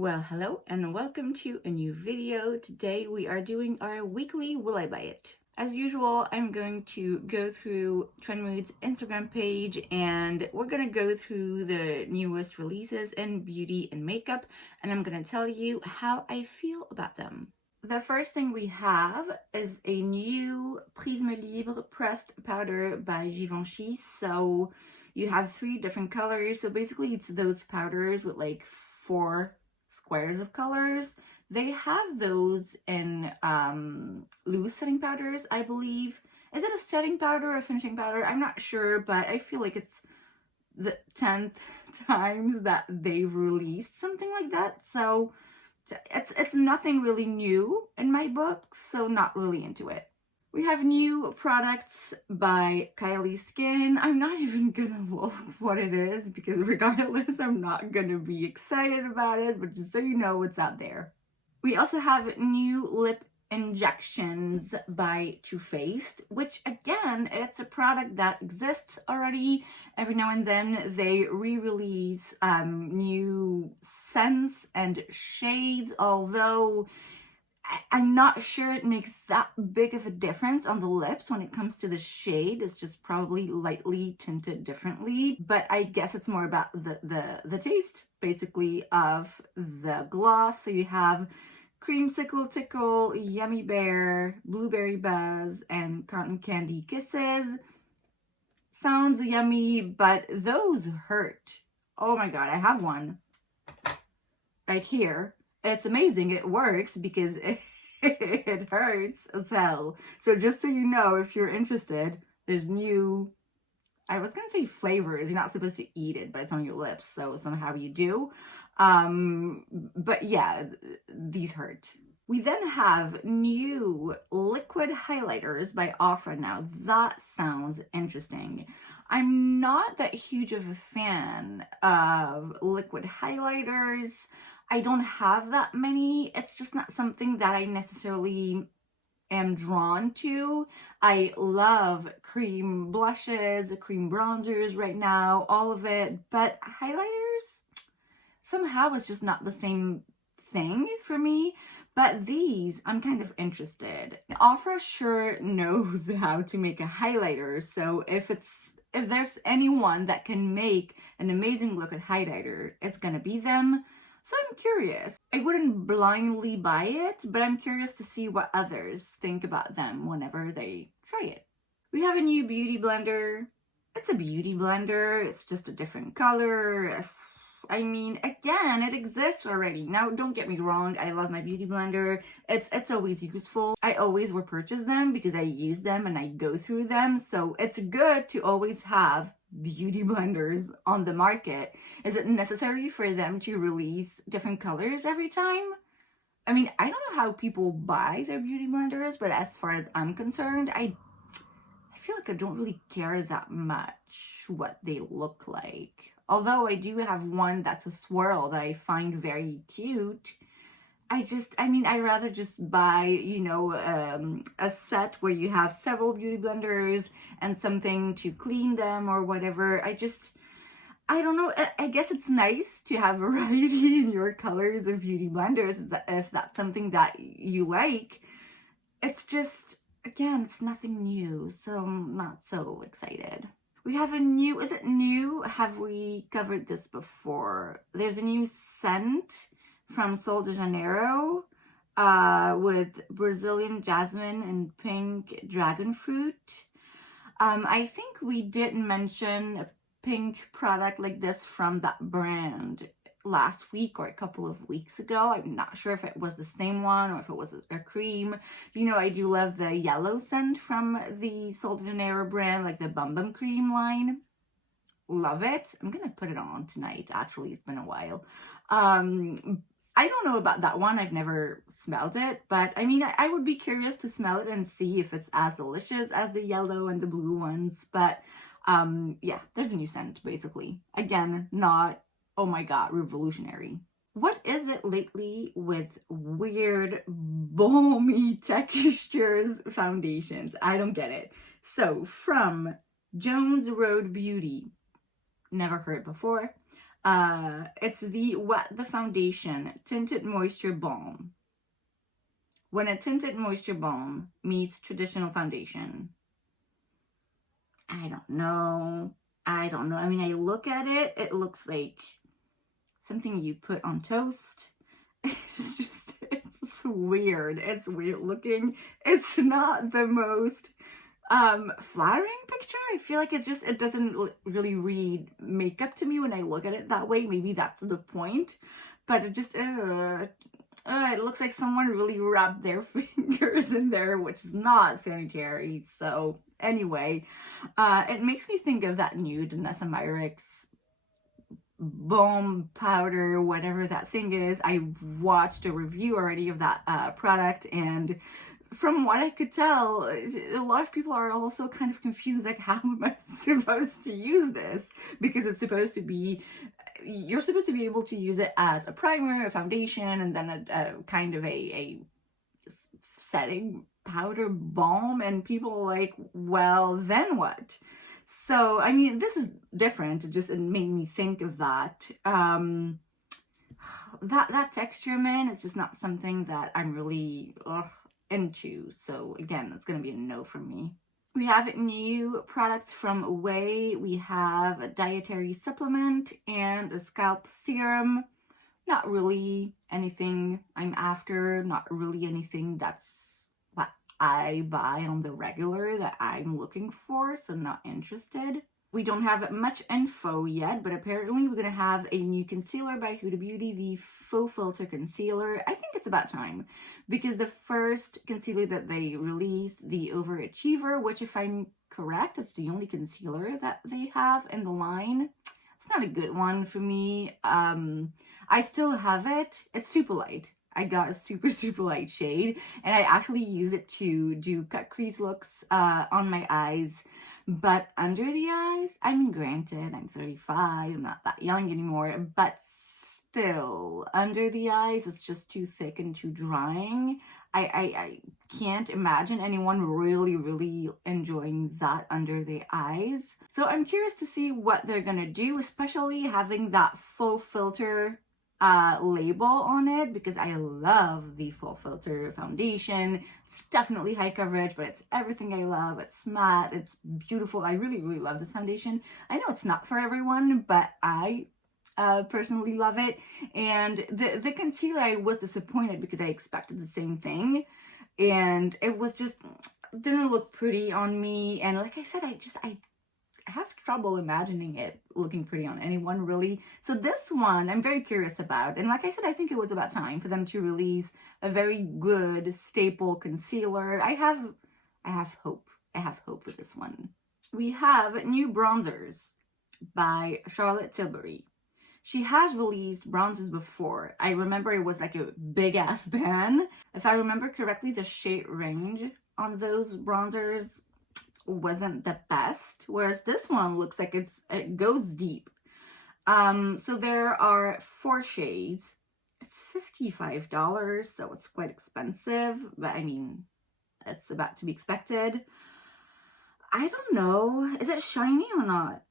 Well, hello and welcome to a new video. Today we are doing our weekly Will I Buy It. As usual, I'm going to go through Trendmood's Instagram page and we're going to go through the newest releases in beauty and makeup, and I'm going to tell you how I feel about them. The first thing we have is a new Prisma Libre pressed powder by Givenchy. So you have 3 different colors. So basically it's those powders with like 4 squares of colors. They have those in loose setting powders, I believe. Is it a setting powder or a finishing powder? I'm not sure, but I feel like it's the 10th times that they've released something like that. So it's nothing really new in my book, so not really into it. We have new products by Kylie Skin. I'm not even gonna look what it is because regardless, I'm not gonna be excited about it, but just so you know what's out there. We also have new lip injections by Too Faced, which again, it's a product that exists already. Every now and then they re-release new scents and shades, although I'm not sure it makes that big of a difference on the lips when it comes to the shade. It's just probably lightly tinted differently, but I guess it's more about the taste, basically, of the gloss. So you have Creamsicle Tickle, Yummy Bear, Blueberry Buzz, and Cotton Candy Kisses. Sounds yummy, but those hurt. Oh my god, I have one right here. It's amazing. It works because it hurts as hell. So just so you know, if you're interested, there's new, I was going to say flavors. You're not supposed to eat it, but it's on your lips. So somehow you do. But yeah, these hurt. We then have new liquid highlighters by Ofra. Now that sounds interesting. I'm not that huge of a fan of liquid highlighters. I don't have that many. It's just not something that I necessarily am drawn to. I love cream blushes, cream bronzers right now, all of it. But highlighters, somehow it's just not the same thing for me. But these, I'm kind of interested. Ofra sure knows how to make a highlighter. So if there's anyone that can make an amazing liquid highlighter, it's gonna be them. So I'm curious. I wouldn't blindly buy it, but I'm curious to see what others think about them whenever they try it. We have a new beauty blender. It's a beauty blender. It's just a different color. I mean, again, it exists already. Now, don't get me wrong. I love my beauty blender. It's always useful. I always repurchase them because I use them and I go through them. So it's good to always have beauty blenders on the market. Is it necessary for them to release different colors every time? I mean, I don't know how people buy their beauty blenders, but as far as I'm concerned, I feel like I don't really care that much what they look like. Although I do have one that's a swirl that I find very cute. I'd rather just buy, you know, a set where you have several beauty blenders and something to clean them or whatever. I don't know. I guess it's nice to have variety in your colors of beauty blenders if that's something that you like. It's just, again, it's nothing new, so I'm not so excited. We have a new, is it new? Have we covered this before? There's a new scent from Sol de Janeiro with Brazilian jasmine and pink dragon fruit. I think we did mention a pink product like this from that brand last week or a couple of weeks ago. I'm not sure if it was the same one or if it was a cream. You know, I do love the yellow scent from the Sol de Janeiro brand, like the Bum Bum Cream line. Love it. I'm gonna put it on tonight. Actually, it's been a while. I don't know about that one. I've never smelled it, but I mean, I would be curious to smell it and see if it's as delicious as the yellow and the blue ones. But yeah, there's a new scent, basically. Again, not, oh my god, revolutionary. What is it lately with weird, balmy textures foundations? I don't get it. So, from Jones Road Beauty, never heard before. It's the Wet the Foundation Tinted Moisture Balm. When a tinted moisture balm meets traditional foundation, I don't know. I don't know. I mean, I look at it, it looks like something you put on toast. It's just, it's weird. It's weird looking. It's not the most flattering picture. I feel like it doesn't really read makeup to me when I look at it that way. Maybe that's the point, but it just it looks like someone really rubbed their fingers in there, which is not sanitary. So anyway, it makes me think of that new Danessa Myricks balm powder, whatever that thing is. I watched a review already of that product, and from what I could tell, a lot of people are also kind of confused, like, how am I supposed to use this? Because it's supposed to be, you're supposed to be able to use it as a primer, a foundation, and then a kind of a setting powder balm, and people are like, well, then what? So, I mean, this is different. It made me think of that. That texture, man, is just not something that I'm really into. So again, that's gonna be a no from me. We have new products from Ouai. We have a dietary supplement and a scalp serum. Not really anything I'm after, not really anything that's what I buy on the regular that I'm looking for, so not interested. We don't have much info yet, but apparently we're going to have a new concealer by Huda Beauty, the Faux Filter Concealer. I think it's about time, because the first concealer that they released, the Overachiever, which if I'm correct, it's the only concealer that they have in the line. It's not a good one for me. I still have it. It's super light. I got a super light shade, and I actually use it to do cut crease looks on my eyes. But under the eyes, I mean, granted, I'm 35, I'm not that young anymore, but still, under the eyes, it's just too thick and too drying. I can't imagine anyone really enjoying that under the eyes. So I'm curious to see what they're gonna do, especially having that Faux Filter label on it, because I love the Faux Filter foundation. It's definitely high coverage, but it's everything I love. It's matte, it's beautiful. I really love this foundation. I know it's not for everyone, but I personally love it. And the concealer, I was disappointed because I expected the same thing, and it was just didn't look pretty on me. And like I said, I have trouble imagining it looking pretty on anyone, really. So this one I'm very curious about, and like I said, I think it was about time for them to release a very good staple concealer. I have hope. I have hope for this one. We have new bronzers by Charlotte Tilbury. She has released bronzers before. I remember it was like a big ass ban. If I remember correctly, the shade range on those bronzers wasn't the best, whereas this one looks like it goes deep. So there are 4 shades. It's $55, so it's quite expensive, but I mean, it's about to be expected. I don't know, is it shiny or not?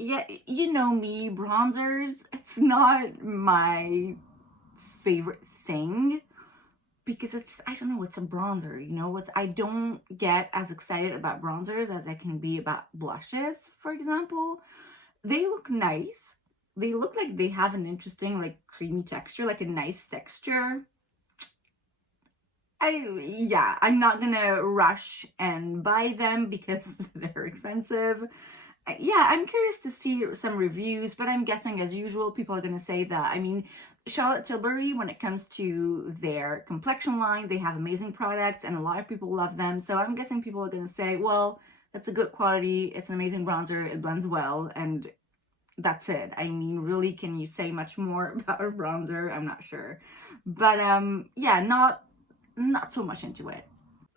Yeah, you know me, bronzers, it's not my favorite thing, because it's just, I don't know, it's a bronzer, you know, I don't get as excited about bronzers as I can be about blushes, for example. They look nice. They look like they have an interesting, like, creamy texture, like a nice texture. I'm not gonna rush and buy them because they're expensive. Yeah, I'm curious to see some reviews, but I'm guessing, as usual, people are gonna say that, I mean, Charlotte Tilbury, when it comes to their complexion line, they have amazing products and a lot of people love them. So I'm guessing people are going to say, well, that's a good quality, it's an amazing bronzer, it blends well, and that's it. I mean, really, can you say much more about a bronzer? I'm not sure. But yeah, not so much into it.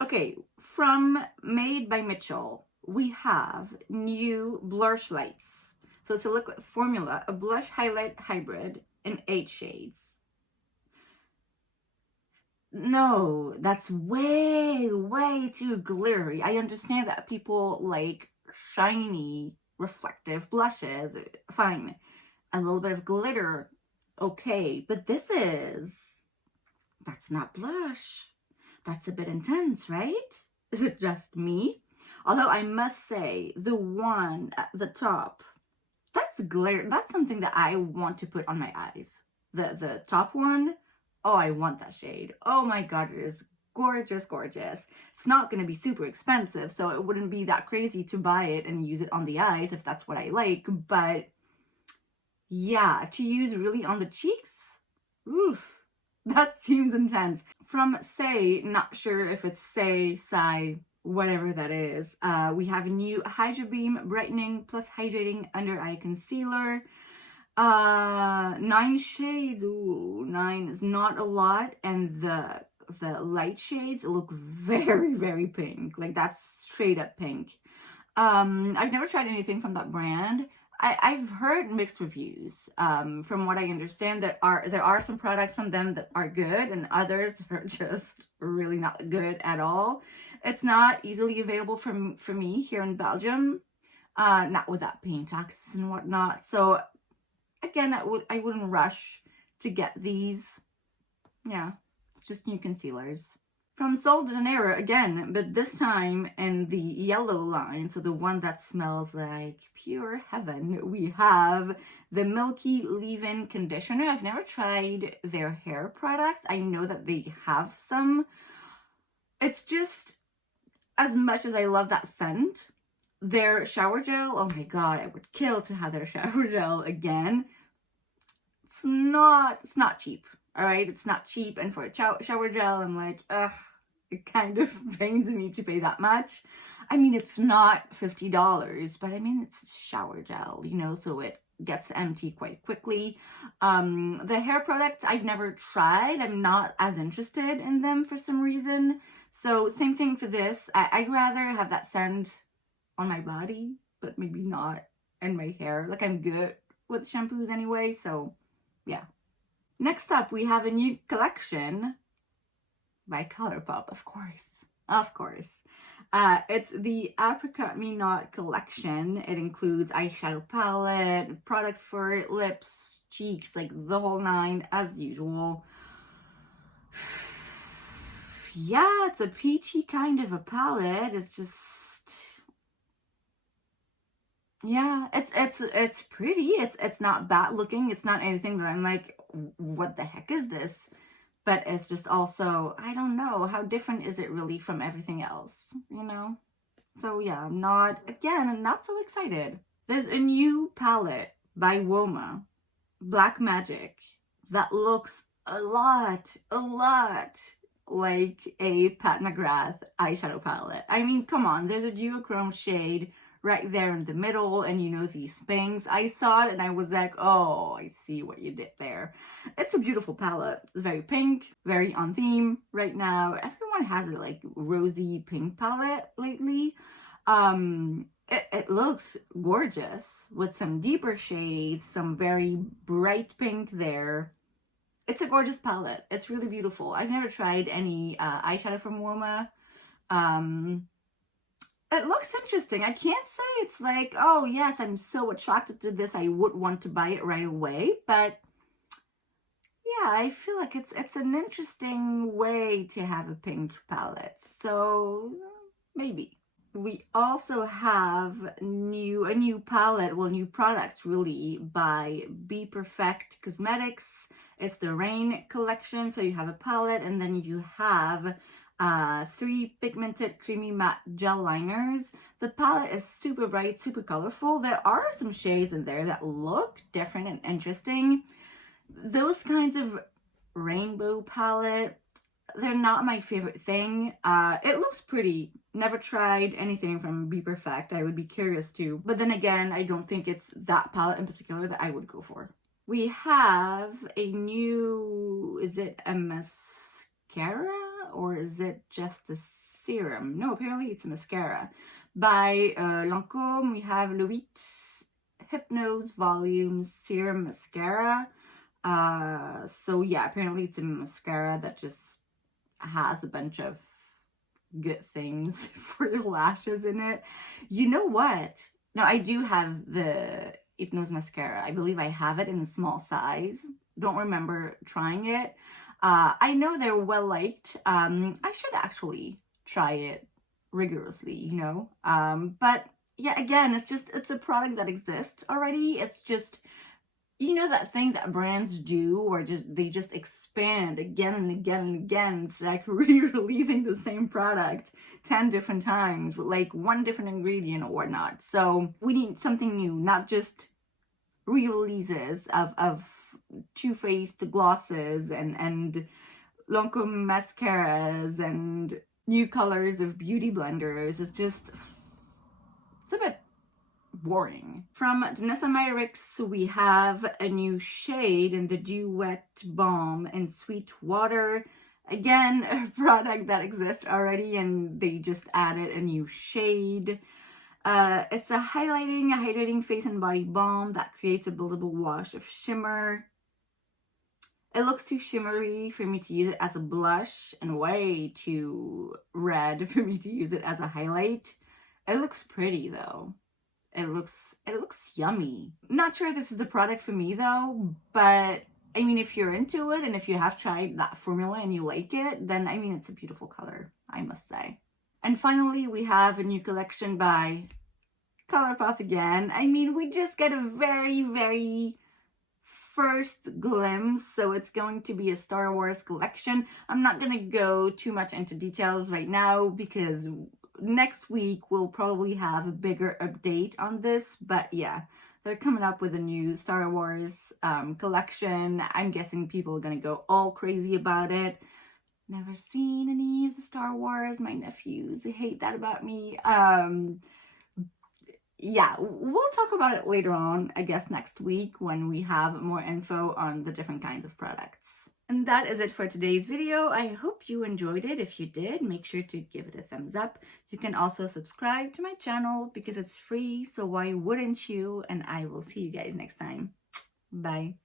Okay, from Made by Mitchell, we have new blush lights. So it's a liquid formula, a blush highlight hybrid in 8 shades. No, that's way too glittery. I understand that people like shiny reflective blushes, fine. A little bit of glitter, okay. But that's not blush. That's a bit intense, right? Is it just me? Although I must say, the one at the top, that's glitter. That's something that I want to put on my eyes. The top one, oh, I want that shade. Oh my God, it is gorgeous, gorgeous. It's not going to be super expensive, so it wouldn't be that crazy to buy it and use it on the eyes if that's what I like. But yeah, to use really on the cheeks, oof, that seems intense. From Say, not sure if it's Say, Sigh, whatever that is, we have a new Beam Brightening plus Hydrating Under Eye Concealer. 9 shades. Ooh, 9 is not a lot, and the light shades look very, very pink. Like, that's straight up pink. I've never tried anything from that brand. I've heard mixed reviews. From what I understand, there are some products from them that are good, and others are just really not good at all. It's not easily available for me here in Belgium, not without paying taxes and whatnot. So again, I wouldn't rush to get these. Yeah, it's just new concealers. From Sol de Janeiro again, but this time in the yellow line, so the one that smells like pure heaven, we have the Milky Leave-In Conditioner. I've never tried their hair products. I know that they have some. It's just, as much as I love that scent, their shower gel, oh my God, I would kill to have their shower gel again. It's not cheap. All right, it's not cheap, and for a shower gel, I'm like, ugh, it kind of pains me to pay that much. I mean, it's not $50, but I mean, it's shower gel, you know, so it gets empty quite quickly. The hair products I've never tried. I'm not as interested in them for some reason. So same thing for this. I'd rather have that scent on my body, but maybe not in my hair. Like, I'm good with shampoos anyway, so yeah. Next up, we have a new collection by Colourpop, of course. Of course. It's the Apricot Me Not Collection. It includes eyeshadow palette, products for lips, cheeks, like the whole 9 as usual. Yeah, it's a peachy kind of a palette. It's just, yeah, it's pretty. It's not bad looking. It's not anything that I'm like, what the heck is this? But it's just also, I don't know, how different is it really from everything else, you know? So yeah, I'm not so excited. There's a new palette by Woma, Black Magic, that looks a lot like a Pat McGrath eyeshadow palette. I mean, come on, there's a duochrome shade right there in the middle, and you know, these things. I saw it and I was like, oh, I see what you did there. It's a beautiful palette. It's very pink, very on theme right now. Everyone has a like rosy pink palette lately. It looks gorgeous with some deeper shades, some very bright pink there. It's a gorgeous palette. It's really beautiful. I've never tried any eyeshadow from Woma. It looks interesting. I can't say it's like, oh yes, I'm so attracted to this, I would want to buy it right away. But yeah, I feel like it's an interesting way to have a pink palette. So maybe. We also have a new palette, well, new products really, by Be Perfect Cosmetics. It's the Rain collection. So you have a palette, and then you have 3 pigmented creamy matte gel liners. The palette is super bright, super colorful. There are some shades in there that look different and interesting. Those kinds of rainbow palette, they're not my favorite thing. It looks pretty. Never tried anything from Be Perfect. I would be curious to. But then again, I don't think it's that palette in particular that I would go for. We have a new, is it a mascara? Or is it just a serum? No, apparently it's a mascara. By Lancôme, we have Le 8 Hypnose Volume Serum Mascara. So yeah, apparently it's a mascara that just has a bunch of good things for your lashes in it. You know what? Now, I do have the Hypnose mascara. I believe I have it in a small size. Don't remember trying it. I know they're well liked. I should actually try it rigorously, you know. But yeah, again, it's a product that exists already. It's just, you know, that thing that brands do, or they just expand again and again and again. It's like re-releasing the same product 10 different times with like one different ingredient or whatnot. So we need something new, not just re-releases of Too Faced glosses and Lancome mascaras and new colors of beauty blenders. It's a bit boring. From Danessa Myricks, we have a new shade in the Duet Balm and Sweet Water. Again, a product that exists already and they just added a new shade. It's a hydrating face and body balm that creates a buildable wash of shimmer. It looks too shimmery for me to use it as a blush and way too red for me to use it as a highlight. It looks pretty though. It looks yummy. Not sure if this is the product for me though, but I mean, if you're into it and if you have tried that formula and you like it, then I mean, it's a beautiful color, I must say. And finally, we have a new collection by Colourpop again. I mean, we just get a very, very first glimpse, so it's going to be a Star Wars collection. I'm not going to go too much into details right now because next week we'll probably have a bigger update on this, but yeah, they're coming up with a new Star Wars collection. I'm guessing people are gonna go all crazy about it. Never seen any of the Star Wars. My nephews hate that about me. Yeah, we'll talk about it later on, I guess next week when we have more info on the different kinds of products. And that is it for today's video. I hope you enjoyed it. If you did, make sure to give it a thumbs up. You can also subscribe to my channel because it's free, so why wouldn't you? And I will see you guys next time. Bye.